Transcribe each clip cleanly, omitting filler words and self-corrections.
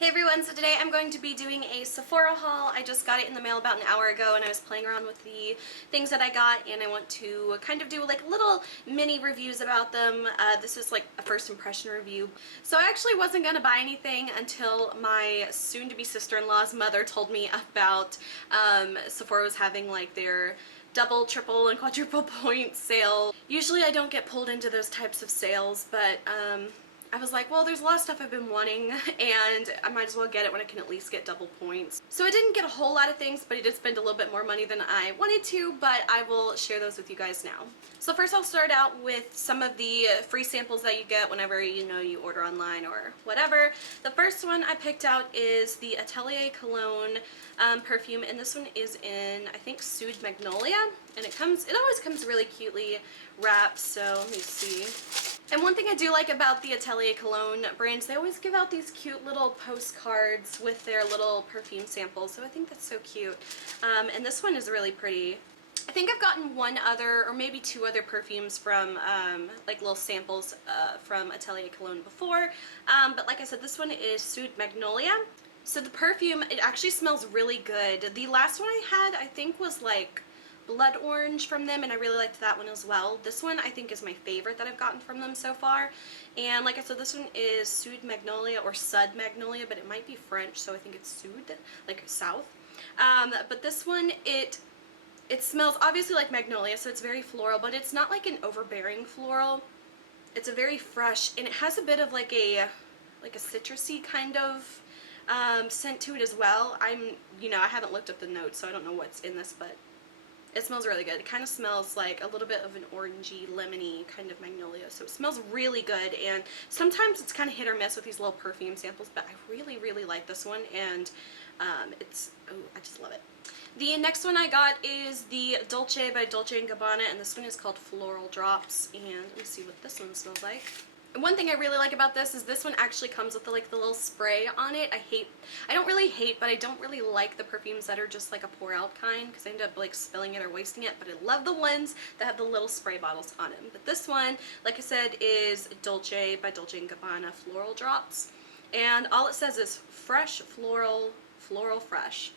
Hey everyone, so today I'm going to be doing a Sephora haul. I just got it in the mail about an hour ago and I was playing around with the things that I got and I want to kind of do like little mini reviews about them. This is like a first impression review. So I actually wasn't going to buy anything until my soon-to-be sister-in-law's mother told me about Sephora was having like their double, triple, and quadruple point sale. Usually I don't get pulled into those types of sales, but I was like, well, there's a lot of stuff I've been wanting and I might as well get it when I can at least get double points. So I didn't get a whole lot of things, but I did spend a little bit more money than I wanted to, but I will share those with you guys now. So first I'll start out with some of the free samples that you get whenever you order online or whatever. The first one I picked out is the Atelier Cologne perfume, and this one is in, I think, Soude Magnolia, and it always comes really cutely wrapped, so let me see. And one thing I do like about the Atelier Cologne brands, they always give out these cute little postcards with their little perfume samples, so I think that's so cute. And this one is really pretty. I think I've gotten one other, or maybe two other perfumes from, like little samples from Atelier Cologne before, but like I said, this one is Soude Magnolia. So the perfume, it actually smells really good. The last one I had, I think, was like blood orange from them, and I really liked that one as well. This one I think is my favorite that I've gotten from them so far, and like I said, this one is Soude Magnolia or Sud Magnolia, but it might be French, so I think it's Soude, like south. But this one, it smells obviously like magnolia, so it's very floral, but it's not like an overbearing floral. It's a very fresh, and it has a bit of like a citrusy kind of scent to it as well. I haven't looked up the notes, so I don't know what's in this, but it smells really good. It kind of smells like a little bit of an orangey, lemony kind of magnolia. So it smells really good, and sometimes it's kind of hit or miss with these little perfume samples, but I really, really like this one, and I just love it. The next one I got is the Dolce by Dolce & Gabbana, and this one is called Floral Drops, and let me see what this one smells like. One thing I really like about this is this one actually comes with the little spray on it. I don't really hate, but I don't really like the perfumes that are just like a pour out kind, because I end up like spilling it or wasting it, but I love the ones that have the little spray bottles on them. But this one, like I said, is Dolce by Dolce & Gabbana Floral Drops, and all it says is fresh floral fresh.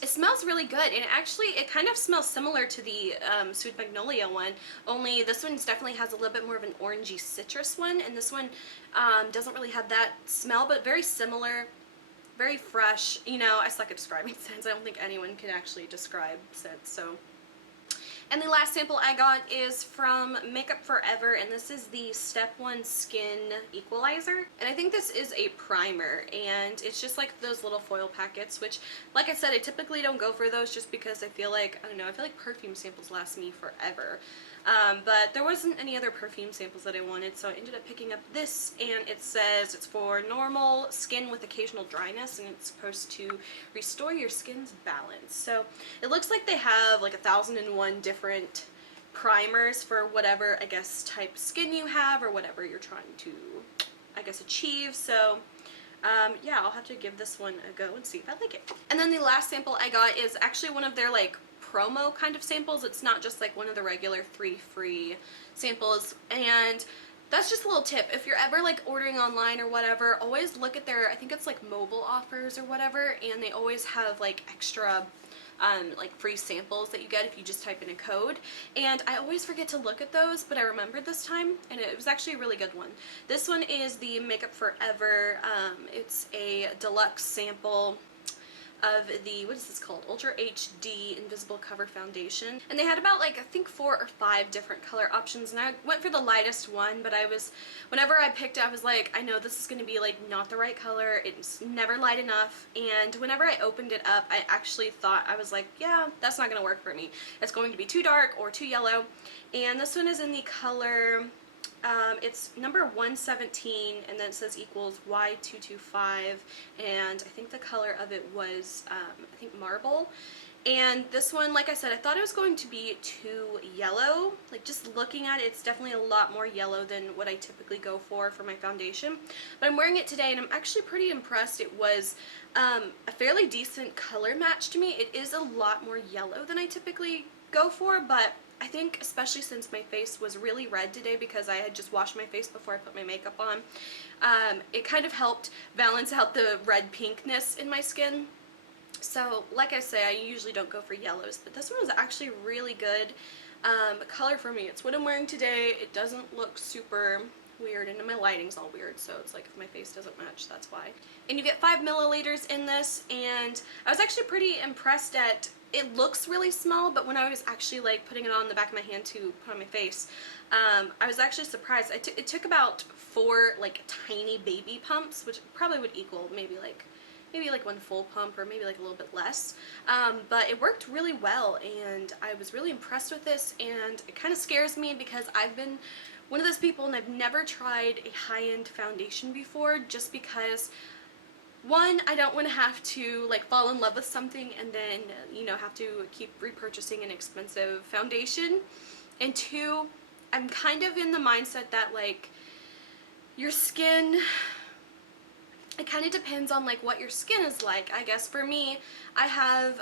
It smells really good, and it kind of smells similar to the Soude Magnolia one, only this one definitely has a little bit more of an orangey citrus one, and this one doesn't really have that smell, but very similar, very fresh. I suck at describing scents. I don't think anyone can actually describe scents, so. And the last sample I got is from Makeup Forever, and this is the Step 1 Skin Equalizer. And I think this is a primer, and it's just like those little foil packets, which, like I said, I typically don't go for those just because I feel like perfume samples last me forever. But there wasn't any other perfume samples that I wanted, so I ended up picking up this, and it says it's for normal skin with occasional dryness, and it's supposed to restore your skin's balance. So it looks like they have like 1,001 different primers for whatever, I guess, type skin you have or whatever you're trying to, I guess, achieve. So yeah, I'll have to give this one a go and see if I like it. And then the last sample I got is actually one of their like promo kind of samples. It's not just like one of the regular 3 free samples, and that's just a little tip. If you're ever like ordering online or whatever, always look at their, I think it's like mobile offers or whatever, and they always have like extra like free samples that you get if you just type in a code, and I always forget to look at those, but I remembered this time, and it was actually a really good one. This one is the Makeup Forever, it's a deluxe sample of the, what is this called? Ultra HD Invisible Cover Foundation. And they had about like, I think 4 or 5 different color options, and I went for the lightest one, but whenever I picked it, I was like, I know this is going to be like not the right color, it's never light enough, and whenever I opened it up, I actually thought, I was like, yeah, that's not going to work for me. It's going to be too dark or too yellow, and this one is in the color, it's number 117, and then it says equals Y225, and I think the color of it was, I think marble. And this one, like I said, I thought it was going to be too yellow. Like, just looking at it, it's definitely a lot more yellow than what I typically go for my foundation. But I'm wearing it today, and I'm actually pretty impressed. It was a fairly decent color match to me. It is a lot more yellow than I typically go for, but I think especially since my face was really red today because I had just washed my face before I put my makeup on, it kind of helped balance out the red pinkness in my skin. So like I say, I usually don't go for yellows, but this one was actually really good color for me. It's what I'm wearing today. It doesn't look super weird, and my lighting's all weird, so it's like if my face doesn't match, that's why. And you get 5 milliliters in this, and I was actually pretty impressed at, it looks really small, but when I was actually like putting it on the back of my hand to put on my face, I was actually surprised. It took about 4 like tiny baby pumps, which probably would equal maybe like 1 full pump or maybe like a little bit less, but it worked really well, and I was really impressed with this. And it kind of scares me because I've been one of those people and I've never tried a high-end foundation before, just because one, I don't want to have to like fall in love with something and then, you know, have to keep repurchasing an expensive foundation, and two, I'm kind of in the mindset that like your skin, it kind of depends on like what your skin is like. I guess for me, I have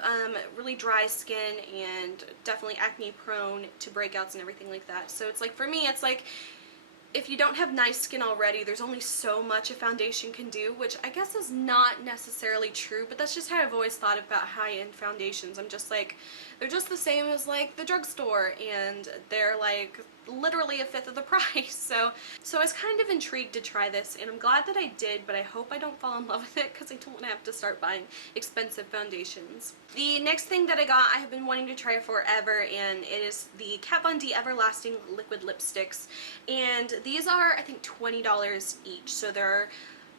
really dry skin and definitely acne prone to breakouts and everything like that. So it's like for me, it's like if you don't have nice skin already, there's only so much a foundation can do, which I guess is not necessarily true, but that's just how I've always thought about high-end foundations. I'm just like, they're just the same as like the drugstore, and they're like literally a fifth of the price. So I was kind of intrigued to try this, and I'm glad that I did, but I hope I don't fall in love with it because I don't want to have to start buying expensive foundations. The next thing that I got, I have been wanting to try forever, and it is the Kat Von D Everlasting Liquid Lipsticks, and these are I think $20 each, so they're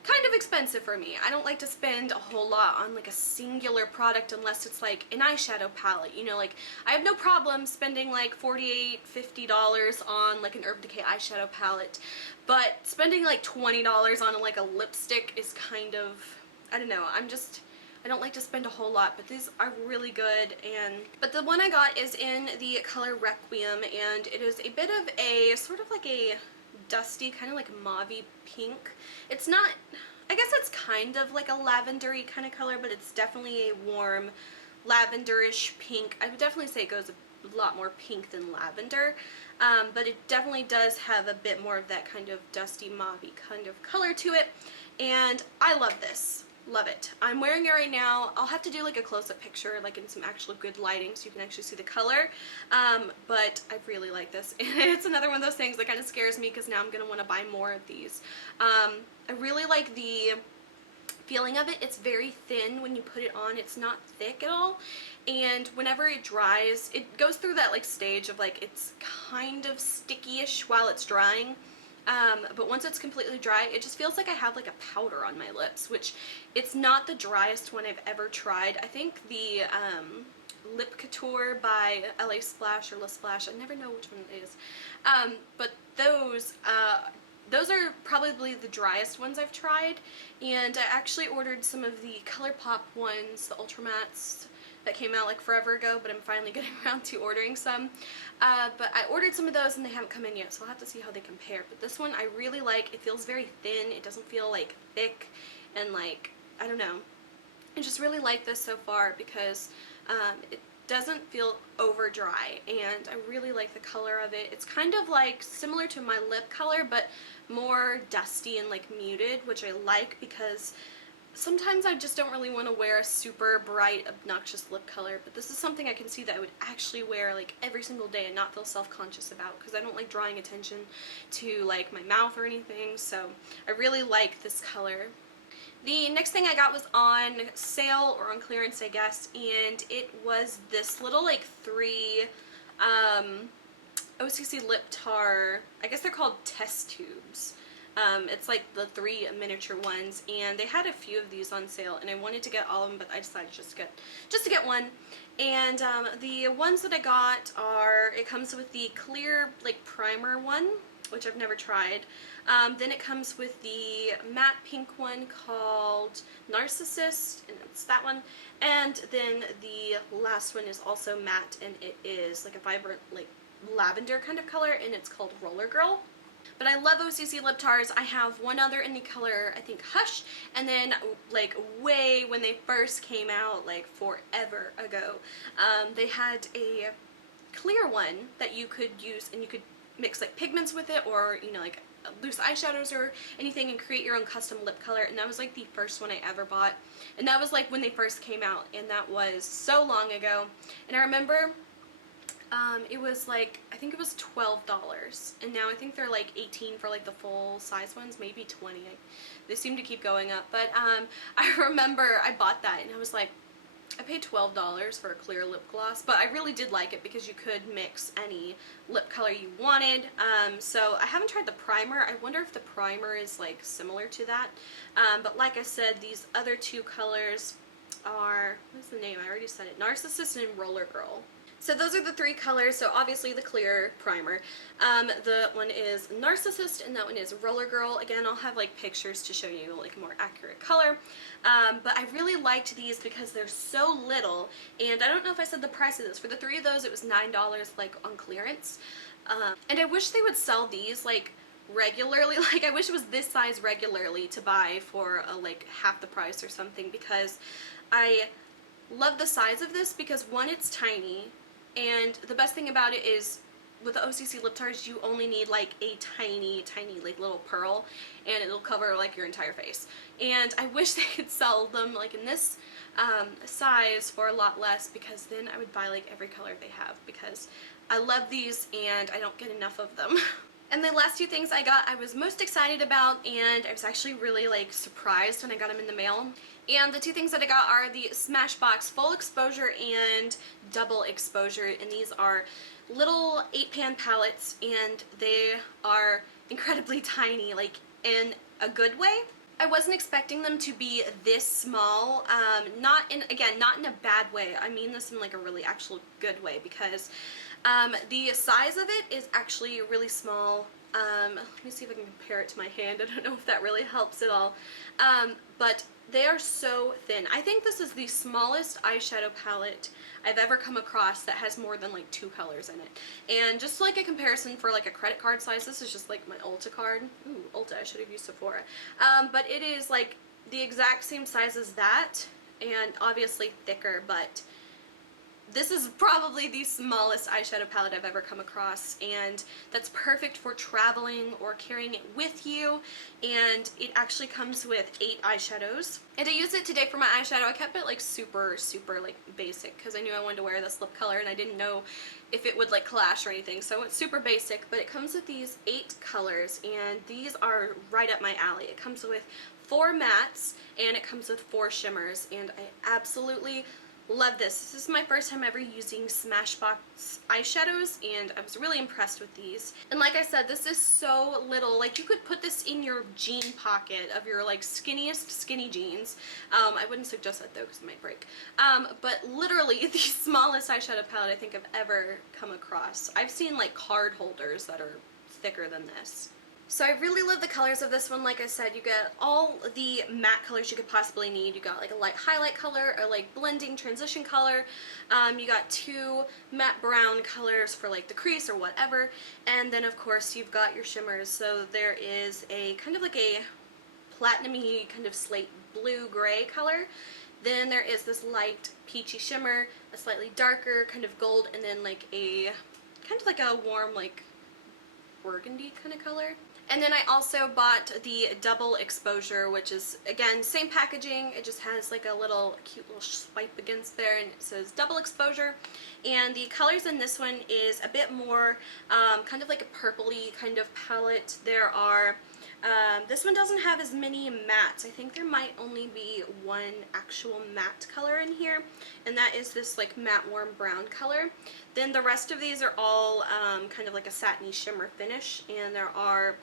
kind of expensive for me. I don't like to spend a whole lot on like a singular product unless it's like an eyeshadow palette, you know, like I have no problem spending like $48, $50 on like an Urban Decay eyeshadow palette, but spending like $20 on like a lipstick is kind of, I don't know, I don't like to spend a whole lot, but these are really good. But the one I got is in the color Requiem, and it is a bit of a sort of like a dusty, kind of like mauvey pink. It's not, I guess it's kind of like a lavendery kind of color, but it's definitely a warm lavenderish pink. I would definitely say it goes a lot more pink than lavender, but it definitely does have a bit more of that kind of dusty mauvey kind of color to it, and I love this. Love it. I'm wearing it right now. I'll have to do like a close-up picture, like in some actual good lighting, so you can actually see the color, but I really like this. And it's another one of those things that kind of scares me because now I'm going to want to buy more of these. I really like the feeling of it. It's very thin when you put it on. It's not thick at all, and whenever it dries, it goes through that like stage of like it's kind of sticky-ish while it's drying. But once it's completely dry, it just feels like I have like a powder on my lips, which it's not the driest one I've ever tried. I think the Lip Couture by LA Splash or La Splash, I never know which one it is, but those are probably the driest ones I've tried, and I actually ordered some of the ColourPop ones, the Ultra Mattes, that came out like forever ago, but I'm finally getting around to ordering some. But I ordered some of those and they haven't come in yet, so I'll have to see how they compare. But this one I really like. It feels very thin. It doesn't feel like thick and like, I don't know. I just really like this so far because it doesn't feel over dry, and I really like the color of it. It's kind of like similar to my lip color, but more dusty and like muted, which I like because sometimes I just don't really want to wear a super bright, obnoxious lip color, but this is something I can see that I would actually wear like every single day and not feel self-conscious about, because I don't like drawing attention to like my mouth or anything, so I really like this color. The next thing I got was on sale, or on clearance I guess, and it was this little like 3 OCC lip tar, I guess they're called test tubes. It's like the 3 miniature ones, and they had a few of these on sale, and I wanted to get all of them, but I decided just to get one. And the ones that I got are, it comes with the clear like primer one, which I've never tried. Then it comes with the matte pink one called Narcissist, and it's that one. And then the last one is also matte, and it is like a vibrant like lavender kind of color, and it's called Roller Girl. But I love OCC lip tars. I have one other in the color, I think, Hush, and then like way when they first came out, like forever ago, they had a clear one that you could use, and you could mix like pigments with it, or you know, like loose eyeshadows or anything, and create your own custom lip color. And that was like the first one I ever bought, and that was like when they first came out, and that was so long ago. And I remember it was like, I think it was $12, and now I think they're like 18 for like the full size ones, maybe 20. They seem to keep going up, but I remember I bought that and I was like, I paid $12 for a clear lip gloss, but I really did like it because you could mix any lip color you wanted. So I haven't tried the primer. I wonder if the primer is like similar to that. But like I said, these other two colors are, what's the name? I already said it. Narcissist and Roller Girl. So those are the three colors. So obviously the clear primer. The one is Narcissist and that one is Roller Girl. Again, I'll have like pictures to show you like a more accurate color. But I really liked these because they're so little, and I don't know if I said the price of this. For the three of those, it was $9 like on clearance. And I wish they would sell these like regularly. Like I wish it was this size regularly to buy for like half the price or something, because I love the size of this because one, it's tiny. And the best thing about it is with the OCC lip tars, you only need like a tiny like little pearl, and it'll cover like your entire face. And I wish they could sell them like in this size for a lot less, because then I would buy like every color they have, because I love these and I don't get enough of them. And the last two things I got I was most excited about, and I was actually really like surprised when I got them in the mail. And the two things that I got are the Smashbox Full Exposure and Double Exposure, and these are little 8-pan palettes, and they are incredibly tiny, like in a good way. I wasn't expecting them to be this small, not in a bad way. I mean this in like a really actual good way, because the size of it is actually really small. Let me see if I can compare it to my hand. I don't know if that really helps at all. But they are so thin. I think this is the smallest eyeshadow palette I've ever come across that has more than like 2 colors in it. And just like a comparison for like a credit card size, this is just like my Ulta card. Ooh, Ulta, I should have used Sephora. But it is like the exact same size as that, and obviously thicker, but this is probably the smallest eyeshadow palette I've ever come across, and that's perfect for traveling or carrying it with you. And it actually comes with 8 eyeshadows. And I used it today for my eyeshadow. I kept it like super like basic, because I knew I wanted to wear this lip color and I didn't know if it would like clash or anything, so I went super basic. But it comes with these 8 colors, and these are right up my alley. It comes with 4 mattes and it comes with 4 shimmers, and I absolutely love this. This is my first time ever using Smashbox eyeshadows, and I was really impressed with these. And like I said, this is so little. Like you could put this in your jean pocket of your like skinniest skinny jeans. I wouldn't suggest that though, because it might break. But literally the smallest eyeshadow palette I think I've ever come across. I've seen like card holders that are thicker than this. So I really love the colors of this one. Like I said, you get all the matte colors you could possibly need. You got like a light highlight color, a like blending transition color. You got 2 matte brown colors for like the crease or whatever. And then of course you've got your shimmers. So there is a kind of like a platinum-y kind of slate blue gray color. Then there is this light peachy shimmer, a slightly darker kind of gold, and then like a kind of like a warm like burgundy kind of color. And then I also bought the Double Exposure, which is, again, same packaging. It just has like a little cute little swipe against there, and it says Double Exposure. And the colors in this one is a bit more kind of like a purpley kind of palette. There are, this one doesn't have as many mattes. I think there might only be 1 actual matte color in here, and that is this like matte warm brown color. Then the rest of these are all kind of like a satiny shimmer finish, and there are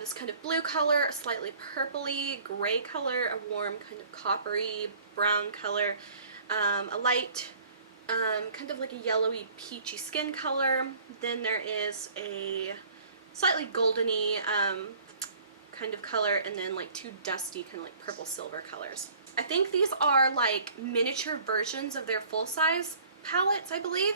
this kind of blue color, a slightly purpley gray color, a warm kind of coppery brown color, a light kind of like a yellowy peachy skin color. Then there is a slightly goldeny kind of color, and then like 2 dusty kind of like purple silver colors. I think these are like miniature versions of their full-size palettes, I believe,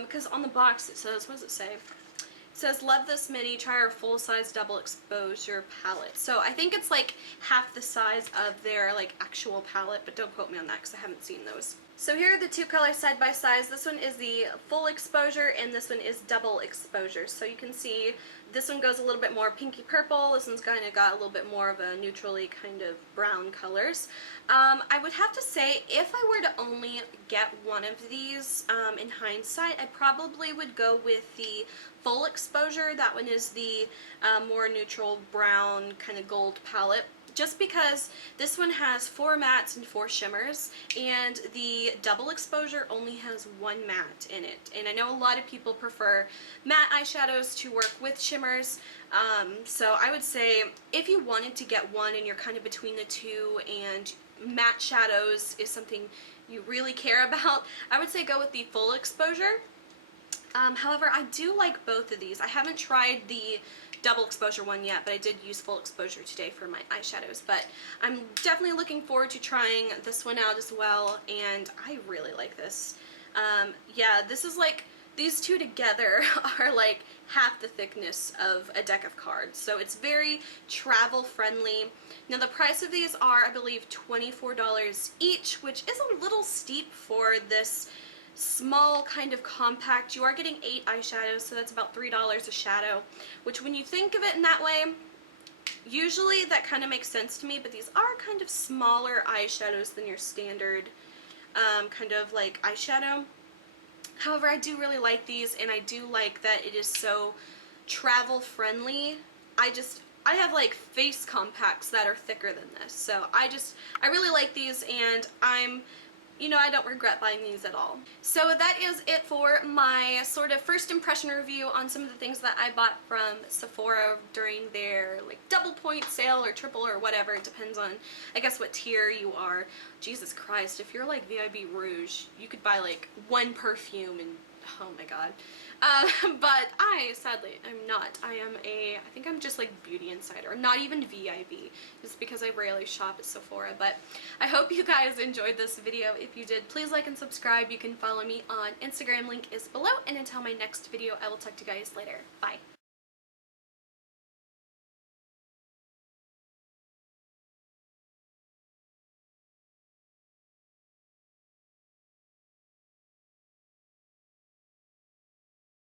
because on the box it says, what does it say? It says, love this mini, try our full-size double exposure palette. So I think it's like half the size of their like actual palette, but don't quote me on that because I haven't seen those. So here are the two colors side by side. This one is the full exposure and this one is double exposure. So you can see this one goes a little bit more pinky purple. This one's kind of got a little bit more of a neutrally kind of brown colors. I would have to say if I were to only get one of these in hindsight, I probably would go with the full exposure. That one is the more neutral brown kind of gold palette. Just because this one has 4 mattes and 4 shimmers, and the double exposure only has 1 matte in it. And I know a lot of people prefer matte eyeshadows to work with shimmers, so I would say if you wanted to get one and you're kind of between the two and matte shadows is something you really care about, I would say go with the full exposure. However, I do like both of these. I haven't tried the double exposure one yet, but I did use full exposure today for my eyeshadows. But I'm definitely looking forward to trying this one out as well, and I really like this. Yeah, this is like, these two together are like half the thickness of a deck of cards, so it's very travel friendly. Now the price of these are, I believe, $24 each, which is a little steep for this small kind of compact. You are getting 8 eyeshadows, so that's about $3 a shadow, which when you think of it in that way, usually that kind of makes sense to me, but these are kind of smaller eyeshadows than your standard kind of like eyeshadow. However, I do really like these, and I do like that it is so travel friendly. I have like face compacts that are thicker than this, so I really like these, and I don't regret buying these at all. So that is it for my sort of first impression review on some of the things that I bought from Sephora during their like double point sale or triple or whatever. It depends on, I guess, what tier you are. Jesus Christ, if you're like VIB Rouge, you could buy like 1 perfume and oh my god. But sadly, I'm not. I think I'm just like Beauty Insider. I'm not even VIB, just because I rarely shop at Sephora. But I hope you guys enjoyed this video. If you did, please like and subscribe. You can follow me on Instagram, link is below. And until my next video, I will talk to you guys later. Bye.